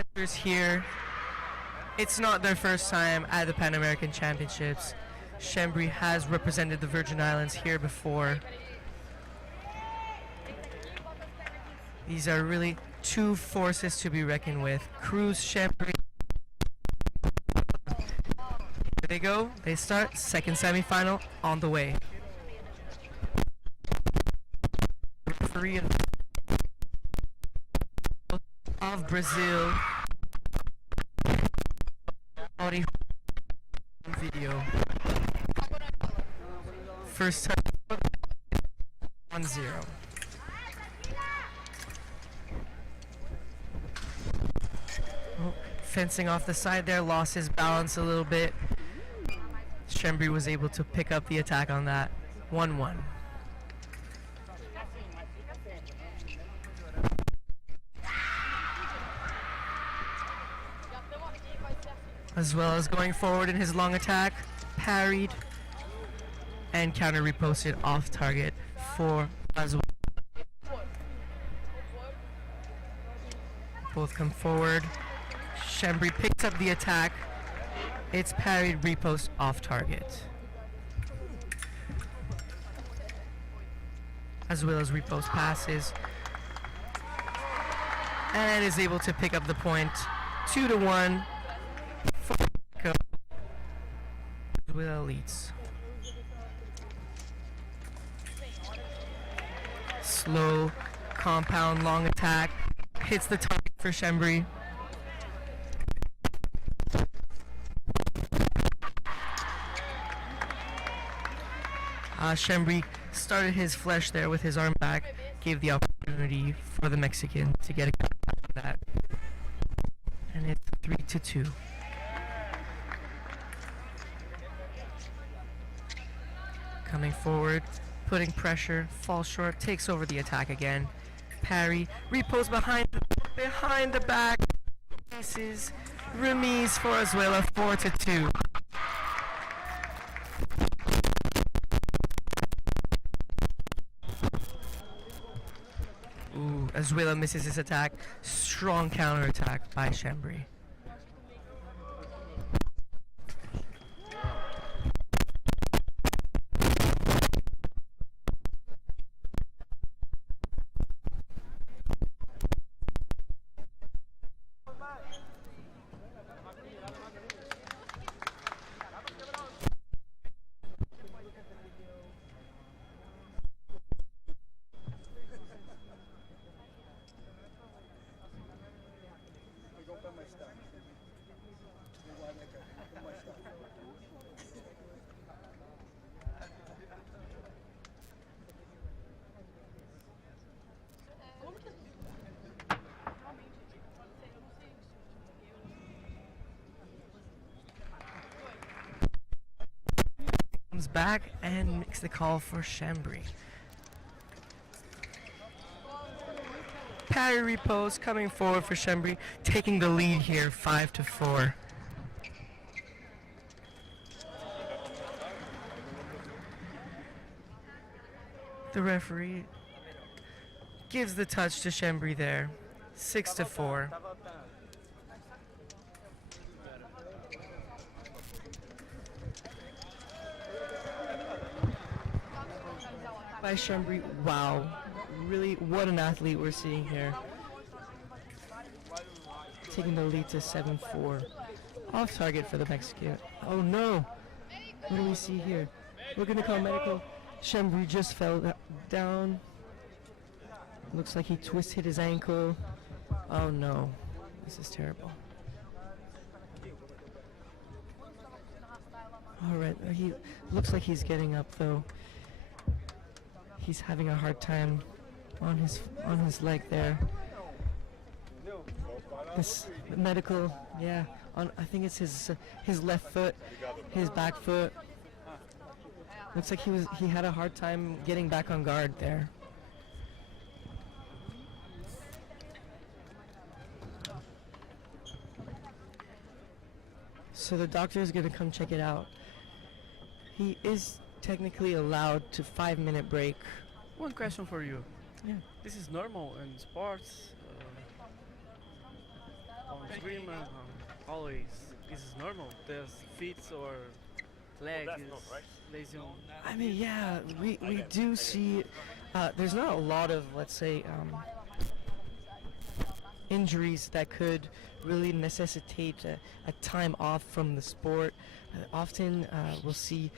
competitors here. It's not their first time at the Pan American Championships. Schembri has represented the Virgin Islands here before. These are really two forces to be reckoned with. Kruz Schembri. Here they go. They start. Second semifinal on the way. Referee of Brazil. Audio video. First time 1-0. Oh, fencing off the side there, lost his balance a little bit. Schembri was able to pick up the attack on that. 1-1. As well as going forward in his long attack, parried and counter reposted off target for Azuela. Both come forward. Schembri picks up the attack. It's parried, repost off target. As well as repost passes. And is able to pick up the point. 2-1. Azuela leads. Slow, compound, long attack. Hits the target for Schembri. Schembri started his flesh there with his arm back. Gave the opportunity for the Mexican to get a cut out of that. And it's 3-2. Coming forward, putting pressure, falls short, takes over the attack again. Parry, repost behind the back. Misses. Remise for Azuela, 4-2. Ooh, Azuela misses his attack. Strong counter attack by Schembri. Back and makes the call for Schembri. Parry repost coming forward for Schembri, taking the lead here, 5-4. The referee gives the touch to Schembri there, 6-4. By Schembri. Wow, really what an athlete we're seeing here. Taking the lead to 7-4. Off target for the Mexican. Oh no! What do we see here? We're gonna call medical. Schembri just fell down. Looks like he twisted his ankle. Oh no, this is terrible. Alright, he looks like he's getting up though. He's having a hard time on his leg there. This medical, yeah, on I think it's his left foot, his back foot. Looks like he had a hard time getting back on guard there. So the doctor is gonna come check it out. He is technically allowed to 5-minute break. One question for you. Yeah. This is normal in sports. On Agreement always is normal. There's feet or leg lesion. I mean, yeah, we do see. There's not a lot of, let's say, injuries that could really necessitate a time off from the sport. Often we'll see,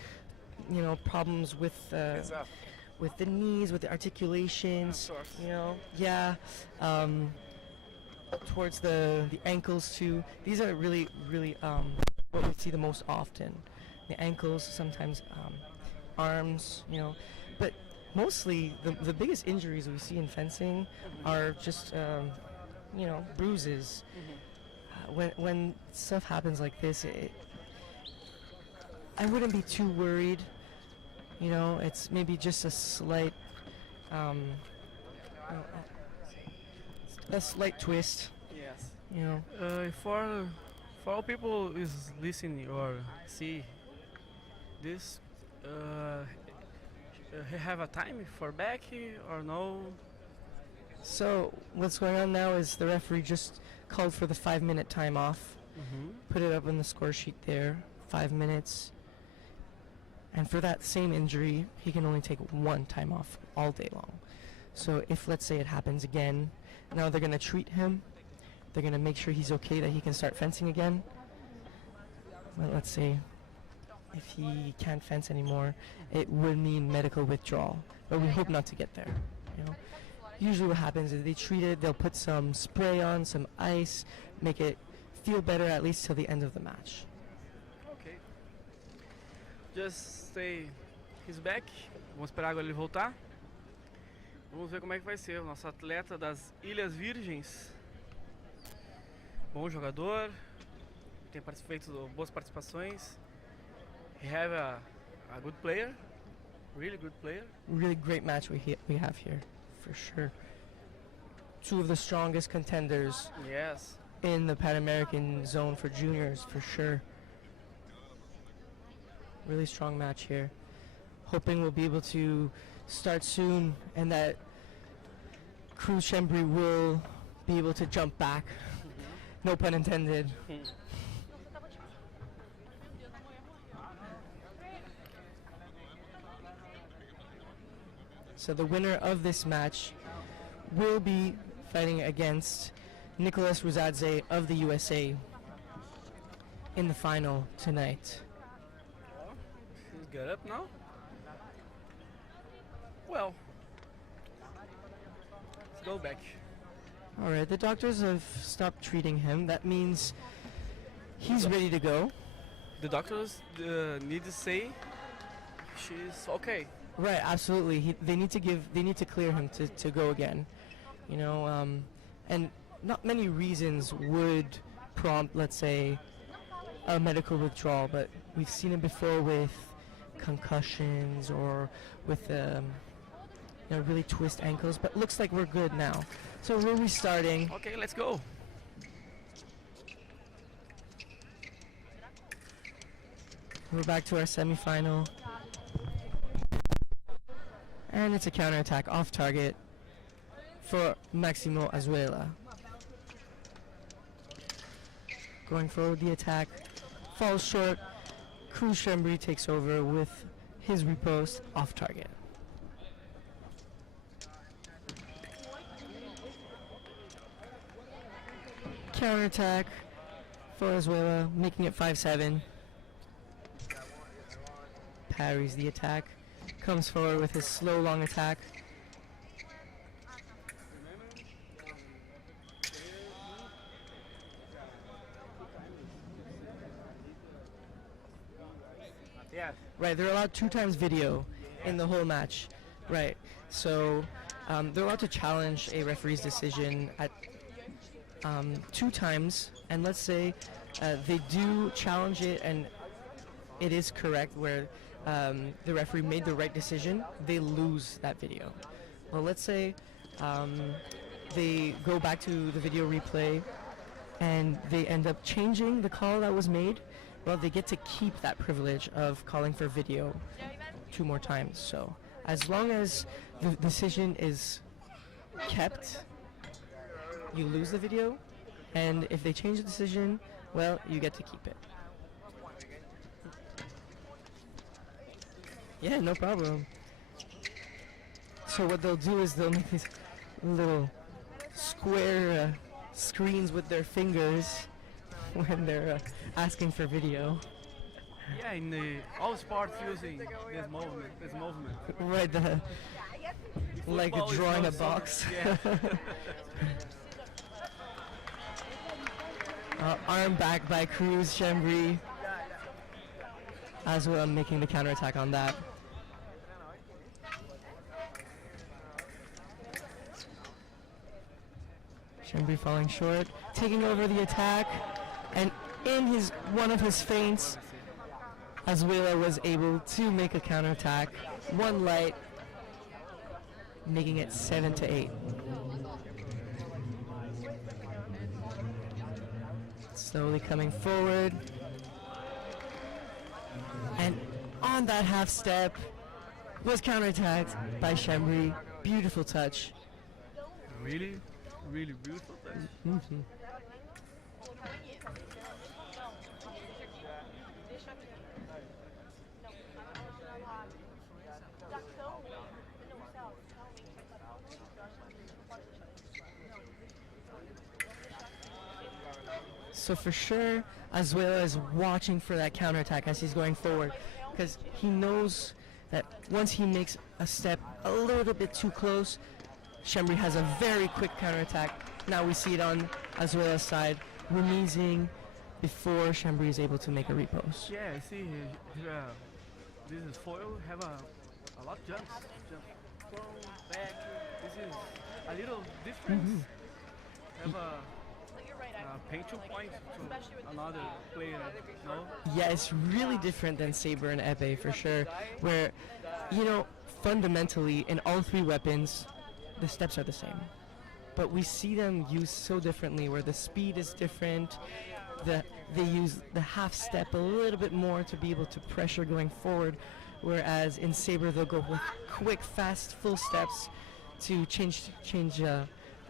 problems with the knees, with the articulations. Yeah. Towards the ankles too. These are really what we see the most often. The ankles, sometimes arms, but mostly the biggest injuries we see in fencing are just bruises. When stuff happens like this, I wouldn't be too worried. It's maybe just a slight twist. Yes. For all people is listening or see this, he have a time for back or no? So what's going on now is the referee just called for the 5-minute time off. Put it up on the score sheet there, 5 minutes. And for that same injury, he can only take one time off all day long. So if, let's say, it happens again, now they're going to treat him. They're going to make sure he's okay, that he can start fencing again. Well, let's say if he can't fence anymore, it would mean medical withdrawal. But we hope not to get there. Usually what happens is they treat it, they'll put some spray on, some ice, make it feel better at least till the end of the match. Ok. Just stay his back. Vamos esperar agora ele voltar. Vamos ver como é que vai ser o nosso atleta das Ilhas Virgens. Bom jogador, tem feito boas participações. He have a good player, really good player. Really great match we have here, for sure. Two of the strongest contenders. Yes. In the Pan American zone for juniors, for sure. Really strong match here. Hoping we'll be able to start soon and that Kruz Schembri will be able to jump back. No pun intended. So the winner of this match will be fighting against Nicholas Ruzadze of the USA in the final tonight. He's get up now. Well, let's go back. Alright, the doctors have stopped treating him. That means he's ready to go. The doctors need to say she's okay. Right, absolutely. They need to clear him to go again. And not many reasons would prompt, let's say, a medical withdrawal, but we've seen it before with concussions or with really twist ankles, but looks like we're good now. So we're restarting. Okay, let's go. We're back to our semifinal. And it's a counterattack off target for Maximo Azuela. Going forward, the attack falls short. Kruz Schembri takes over with his riposte off target. Counterattack for Azuela, making it 5-7. Parries the attack. Comes forward with his slow, long attack. Right, they're allowed 2 times video in the whole match. Right, so they're allowed to challenge a referee's decision at 2 times, and let's say they do challenge it and it is correct where the referee made the right decision, they lose that video. Well, let's say they go back to the video replay and they end up changing the call that was made. Well, they get to keep that privilege of calling for video 2 more times. So as long as the decision is kept, you lose the video, And if they change the decision, well, you get to keep it. Yeah, no problem. So what they'll do is they'll make these little square screens with their fingers when they're asking for video. Yeah, in all sports using this movement. Right, like Football is drawing no a box. soccer, Yeah. Arm back by Kruz Schembri. Azuela making the counterattack on that. Schembri falling short, taking over the attack, and in one of his feints, Azuela was able to make a counterattack. One light, making it 7-8. Slowly coming forward. And on that half step was counterattacked by Schembri. Beautiful touch. Really beautiful touch. Mm-hmm. So for sure, Azuela is watching for that counterattack as he's going forward, because he knows that once he makes a step a little bit too close, Schembri has a very quick counterattack. Now we see it on Azuela's side, remising before Schembri is able to make a repost. Yeah, I see this is foil, have a lot of jumps. Jump front, back. This is a little different. Have a painful point to another player, no? Yeah, it's really different than Saber and Epee for sure, where, you know, fundamentally in all three weapons, the steps are the same. But we see them used so differently, where the speed is different, they use the half step a little bit more to be able to pressure going forward, whereas in Saber they'll go with quick, fast, full steps to change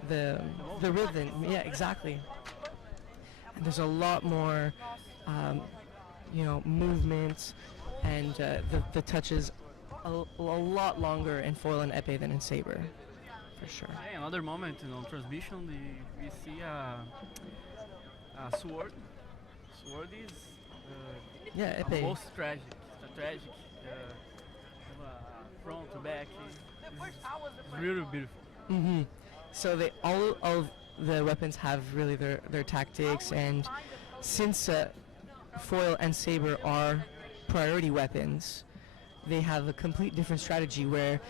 the rhythm. Yeah, exactly. And there's a lot more, you know, movement, and the touches a lot longer in foil and epee than in Saber, for sure. Yeah, another moment on transmission, we see a sword. Sword is Yeah, epee. most strategic. Front to back. It's really beautiful. Mm-hmm. So they all of the weapons have really their tactics, and since foil and saber are priority weapons, they have a complete different strategy where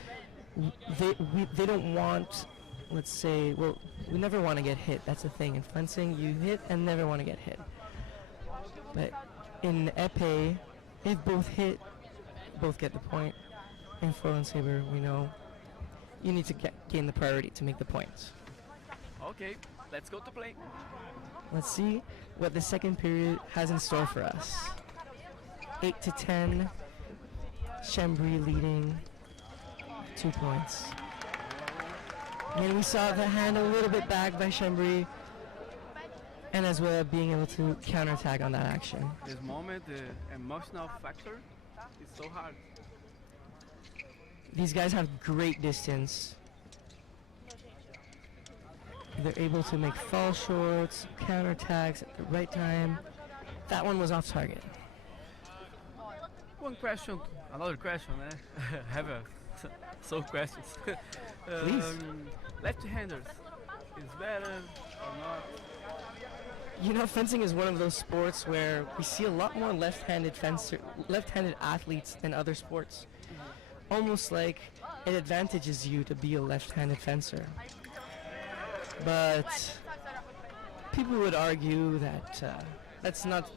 they don't want, let's say, well, we never want to get hit. That's the thing. In fencing, you hit and never want to get hit. But in epee, if both hit, both get the point. In foil and saber, we know you need to gain the priority to make the points. Okay, let's go to play. Let's see what the second period has in store for us. 8-10, Schembri leading 2 points. And we saw the hand a little bit back by Schembri, and as well being able to counterattack on that action. This moment, the emotional factor is so hard. These guys have great distance. They're able to make fall shorts, counterattacks at the right time. That one was off target. One question, another question, eh? Have so questions. Please. Left-handers, is better or not? You know, fencing is one of those sports where we see a lot more left-handed athletes than other sports. Almost like it advantages you to be a left-handed fencer. But people would argue that that's not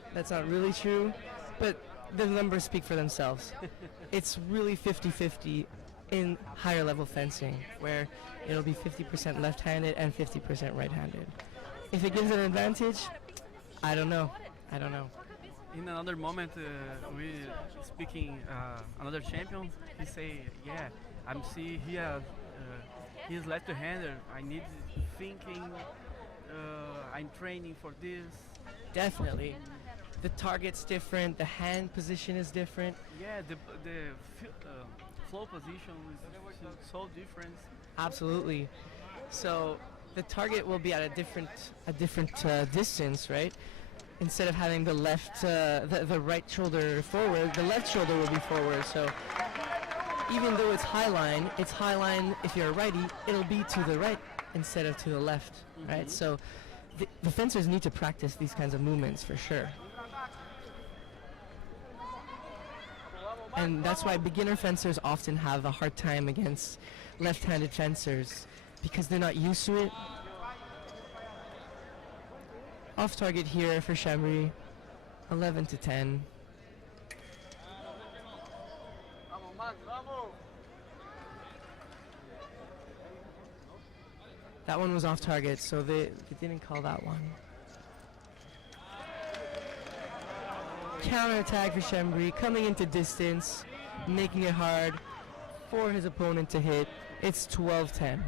really true, but the numbers speak for themselves. It's really 50-50 in higher level fencing, where it'll be 50% left-handed and 50% right-handed. If it gives an advantage, I don't know. In another moment, we speaking another champion. He say, "Yeah, I'm see here. He's left-hander. I need thinking I'm training for this. Definitely. The target's different, the hand position is different. Yeah, the flow position is so different. Absolutely. So the target will be at a different distance, right? Instead of having the right shoulder forward, the left shoulder will be forward. So even though it's high line, if you're a righty, it'll be to the right instead of to the left, right? So the fencers need to practice these kinds of movements for sure. And that's why beginner fencers often have a hard time against left-handed fencers because they're not used to it. Off target here for Schembri, 11-10. That one was off target, so they didn't call that one. Counter attack for Schembri, coming into distance, making it hard for his opponent to hit. It's 12-10.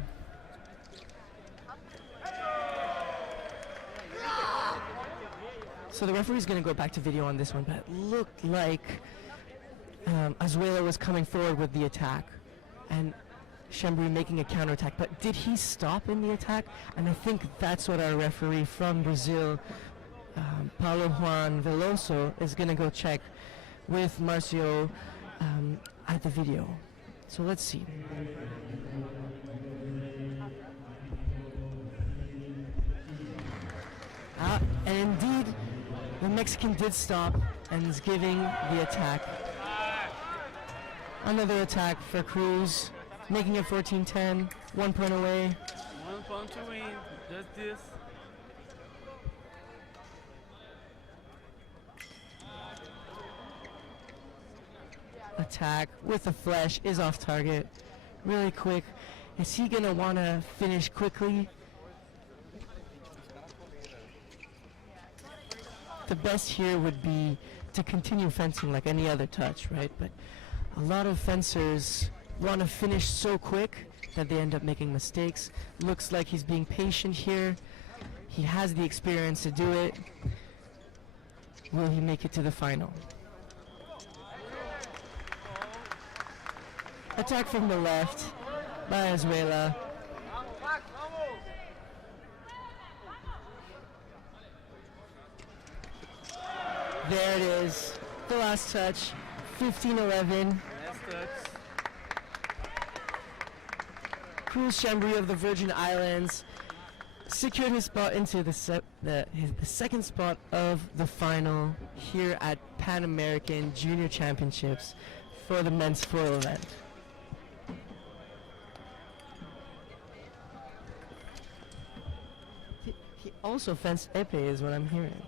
So the referee's going to go back to video on this one, but it looked like Azuela was coming forward with the attack and Schembri making a counterattack. But did he stop in the attack? And I think that's what our referee from Brazil, Paulo Juan Veloso, is going to go check with Marcio at the video. So let's see. And indeed, the Mexican did stop and is giving the attack. Another attack for Kruz, making it 14-10, 1 point away. 1 point to win, just this. Attack with the flesh is off target. Really quick. Is he going to want to finish quickly? The best here would be to continue fencing like any other touch, right? But a lot of fencers want to finish so quick that they end up making mistakes. Looks like he's being patient here. He has the experience to do it. Will he make it to the final? Attack from the left by Azuela. There it is, the last touch, 15-11. Last touch. Kruz Schembri of the Virgin Islands secured his spot into the second spot of the final here at Pan American Junior Championships for the men's foil event. He also fenced épée is what I'm hearing.